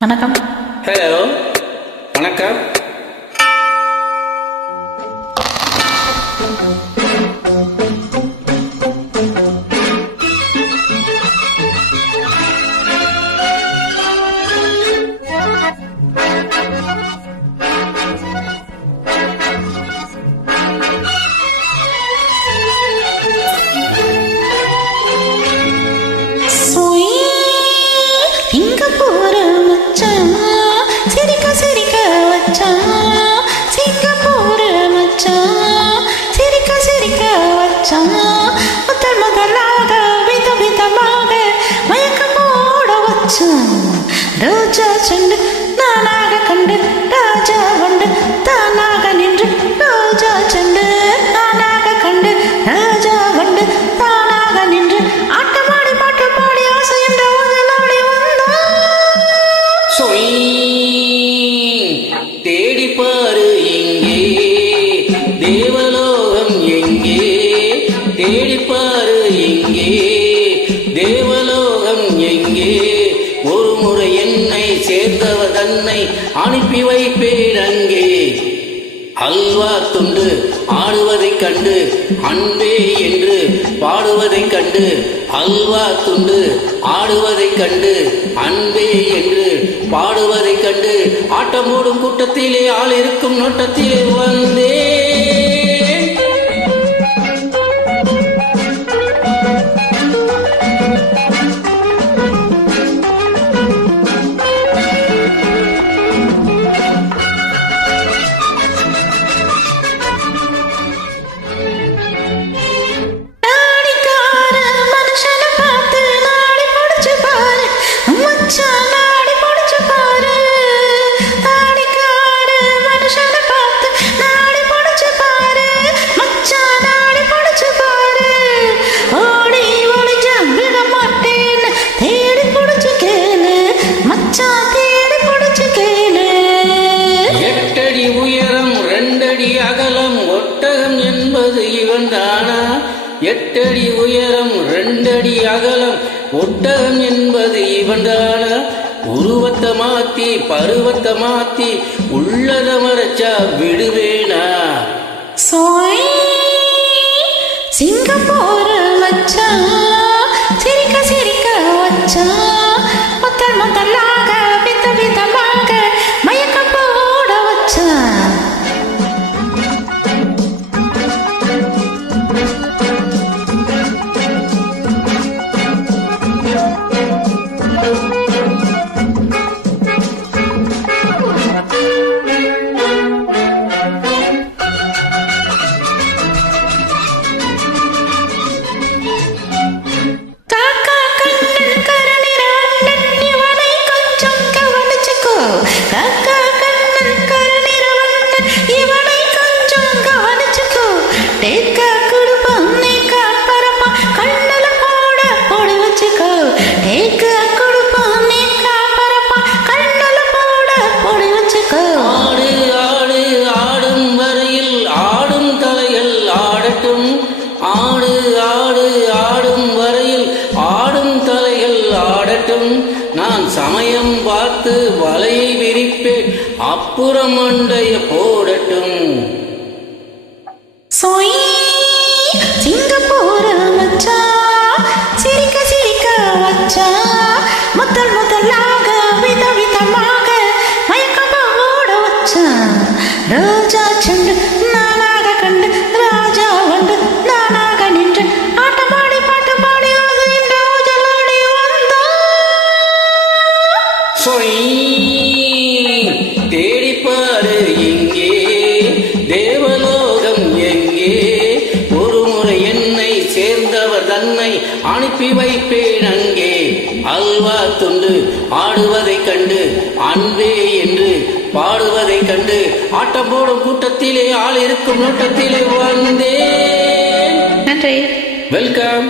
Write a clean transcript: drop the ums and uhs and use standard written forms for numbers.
வணக்கம். ஹலோ, வணக்கம். ரோஜா செண்டு நானாக கண்டு ராஜா வண்டு தானாக நின்று ரோஜா செண்டு நானாக கண்டு ராஜா வண்டு தானாக நின்று ஆட்டமாடி பாட்டு பாடி ஆசை என்ற ஊஞ்சலாடி வந்தான். தேடி பாரு எங்கே தேவலோகம் எங்கே, தேடி பாரு எங்கே தேவலோகம் எங்கே, ஒரு முறை என்னை சேர்ந்தவர் தன்னை அனுப்பி வைப்பேன் அங்கே. அல்வா துண்டு ஆடுவதைக் கண்டு அன்பே என்று பாடுவதைக் கண்டு, அல்வா துண்டு ஆடுவதைக் கண்டு அன்பே என்று பாடுவதைக் கண்டு, ஆட்டம் போடும் கூட்டத்திலே ஆள் இருக்கும் நோட்டத்திலே வந்தே. எட்டடி உயரம் 2 அடி அகலம் ஒட்டகம் என்பது இவன்தானா, உருவத்தை மாத்தி பருவத்தை மாத்தி உள்ளத மறைச்சா விடுவேனா. சிங்கப்பூர் வச்சா சிரிக்க சிரிக்க வச்சா முத்தல் முத்தலாக வித விதமாக மயக்க போட வச்சா. நான் சமயம் பார்த்து வலையை விரிப்பேன், அப்புறம் மண்டைய போடட்டும். சிங்கப்பூர் வச்சா சிரிக்க சிரிக்க வச்சா முதல் முதலாக வித விதமாக மயக்க போட வச்சா. ரோஜா செண்டு நானாக கண்டு ராஜா வண்டு நானாக நின்று ஆட்டமாடி பாட்டு பாடி ஊஞ்சலாடி வந்தான். தேடி பாரு எங்கே தேவலோகம் எங்கே, ஒரு முறை என்னை சேர்ந்தவர் தன்னை அனுப்பி வைப்பேன் அங்கே. அல்வா துண்டு ஆடுவதைக் கண்டு அன்பே என்று பாடுவதைக் கண்டு, ஆட்டம் போடும் கூட்டத்திலே ஆள் இருக்கும் நோட்டத்திலே வந்தேன். நன்றி. வெல்கம்.